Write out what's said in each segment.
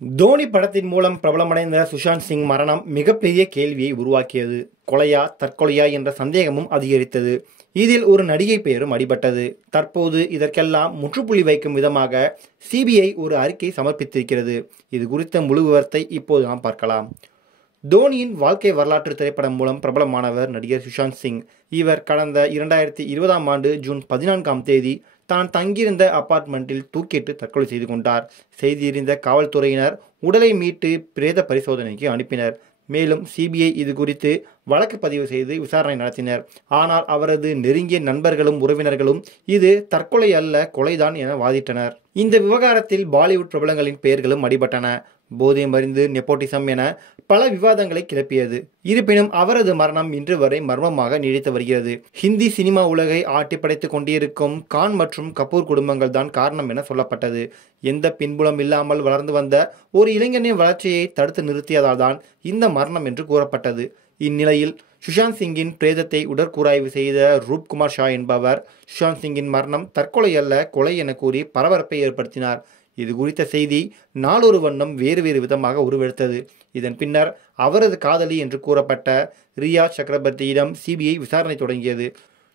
தோனி படத்தின் மூலம் பிரபலமடைந்த சுஷாந்த் சிங் மரணம் மிகப்பெரிய கேள்வியை உருவாக்கியது. கொலையா தற்கொலையா என்ற சந்தேகமும் அதிகரித்தது. இதில் ஒரு நடிகை பெயரும் அடிபட்டது. தற்போது இதற்கெல்லாம் முற்றுப்புள்ளி வைக்கும் விதமாக சிபிஐ ஒரு அறிக்கை சமர்ப்பித்திருக்கிறது. இது குறித்த முழு விவரத்தை இப்போது நாம் பார்க்கலாம். தோனியின் வாழ்க்கை வரலாற்று திரைப்படம் மூலம் பிரபலமானவர் நடிகர் சுஷாந்த் சிங். இவர் கடந்த 2020ஆம் ஆண்டு ஜூன் 14ஆம் தேதி தான் தங்கியிருந்த அபார்ட்மெண்ட்டில் தூக்கிட்டு தற்கொலை செய்து கொண்டார். செய்தியறிந்த காவல்துறையினர் உடலை மீட்டு பிரேத பரிசோதனைக்கு அனுப்பினர். மேலும் சிபிஐ இது குறித்து வழக்கு பதிவு செய்து விசாரணை நடத்தினர். ஆனால் அவரது நெருங்கிய நண்பர்களும் உறவினர்களும் இது தற்கொலை அல்ல, கொலைதான் என வாதிட்டனர். இந்த விவகாரத்தில் பாலிவுட் பிரபலங்களின் பெயர்களும் அடிபட்டன. போதை மருந்து, நெப்போட்டிசம் என பல விவாதங்களை கிளப்பியது. இருப்பினும் அவரது மரணம் இன்று வரை மர்மமாக நீடித்து வருகிறது. ஹிந்தி சினிமா உலகை ஆட்டி படைத்துக் கொண்டிருக்கும் கான் மற்றும் கபூர் குடும்பங்கள் தான் காரணம் என சொல்லப்பட்டது. எந்த பின்புலம் இல்லாமல் வளர்ந்து வந்த ஒரு இளைஞனின் வளர்ச்சியை தடுத்து நிறுத்தியதால் தான் இந்த மரணம் என்று கூறப்பட்டது. இந்நிலையில் சுஷாந்த் சிங்கின் பிரேதத்தை உடற்கூராய்வு செய்த ரூப்குமார் ஷா என்பவர் சுஷாந்த் சிங்கின் மரணம் தற்கொலை அல்ல, கொலை என கூறி பரபரப்பை ஏற்படுத்தினார். இது குறித்த செய்தி நாளொரு வண்ணம் வேறு வேறு விதமாக உருவெடுத்தது. இதன் பின்னர் அவரது காதலி என்று கூறப்பட்ட ரியா சக்கரவர்த்தியிடம் சிபிஐ விசாரணை தொடங்கியது.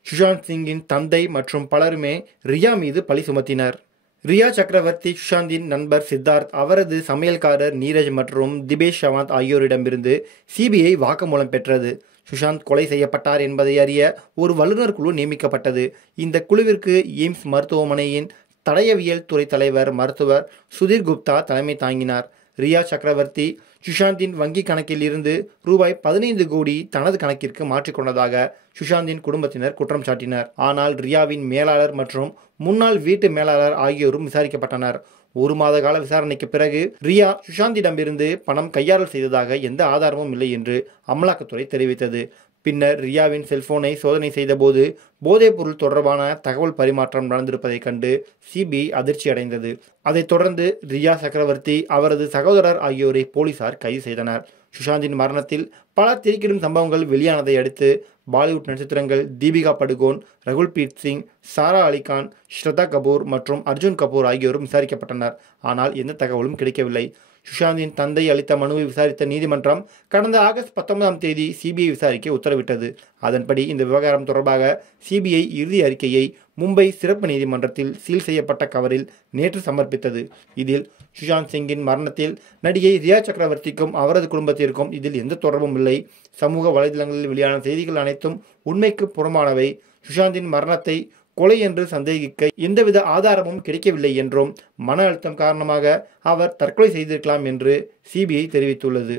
சுஷாந்த் சிங்கின் தந்தை மற்றும் பலருமே ரியா மீது பழி சுமத்தினர். ரியா சக்கரவர்த்தி சுஷாந்தின் நண்பர் சித்தார்த், அவரது சமையல்காரர் நீரஜ் மற்றும் திபேஷ் சவாந்த் ஆகியோரிடமிருந்து சிபிஐ வாக்குமூலம் பெற்றது. சுஷாந்த் கொலை செய்யப்பட்டார் என்பதை அறிய ஒரு வல்லுநர் குழு நியமிக்கப்பட்டது. இந்த குழுவிற்கு எய்ம்ஸ் மருத்துவமனையின் தடயவியல் துறை தலைவர் மருத்துவர் சுதீர் குப்தா தலைமை தாங்கினார். ரியா சக்கரவர்த்தி சுஷாந்தின் வங்கி கணக்கில் இருந்து ரூபாய் 15 கோடி தனது கணக்கிற்கு மாற்றிக்கொண்டதாக சுஷாந்தின் குடும்பத்தினர் குற்றம் சாட்டினர். ஆனால் ரியாவின் மேலாளர் மற்றும் முன்னாள் வீட்டு மேலாளர் ஆகியோரும் விசாரிக்கப்பட்டனர். 1 மாத கால விசாரணைக்கு பிறகு ரியா சுஷாந்திடமிருந்து பணம் கையாளல் செய்ததாக எந்த ஆதாரமும் இல்லை என்று அமலாக்கத்துறை தெரிவித்தது. பின்னர் ரியாவின் செல்போனை சோதனை செய்தபோது போதைப்பொருள் தொடர்பான தகவல் பரிமாற்றம் நடந்திருப்பதைக் கண்டு சிபிஐ அதிர்ச்சி அடைந்தது. அதைத் தொடர்ந்து ரியா சக்கரவர்த்தி, அவரது சகோதரர் ஆகியோரை போலீசார் கைது செய்தனர். சுஷாந்தின் மரணத்தில் பல திடுக்கிடும் சம்பவங்கள் வெளியானதை அடுத்து பாலிவுட் நட்சத்திரங்கள் தீபிகா படுகோன், ரகுல்பீத் சிங், சாரா அலிகான், ஸ்ரதா கபூர் மற்றும் அர்ஜுன் கபூர் ஆகியோரும் விசாரிக்கப்பட்டனர். ஆனால் எந்த தகவலும் கிடைக்கவில்லை. சுஷாந்தின் தந்தை அளித்த மனுவை விசாரித்த நீதிமன்றம் கடந்த ஆகஸ்ட் 19ஆம் தேதி சிபிஐ விசாரிக்க உத்தரவிட்டது. அதன்படி இந்த விவகாரம் தொடர்பாக சிபிஐ இறுதி அறிக்கையை மும்பை சிறப்பு நீதிமன்றத்தில் சீல் செய்யப்பட்ட கவரில் நேற்று சமர்ப்பித்தது. இதில் சுஷாந்த் சிங்கின் மரணத்தில் நடிகை ரியா சக்கரவர்த்திக்கும் அவரது குடும்பத்திற்கும் இதில் எந்த தொடர்பும் இல்லை. சமூக வலைதளங்களில் வெளியான செய்திகள் அனைத்தும் உண்மைக்கு புறம்பானவை. சுஷாந்தின் மரணத்தை கொலை என்று சந்தேகிக்க எந்தவித ஆதாரமும் கிடைக்கவில்லை என்றும், மன அழுத்தம் காரணமாக அவர் தற்கொலை செய்திருக்கலாம் என்று சிபிஐ தெரிவித்துள்ளது.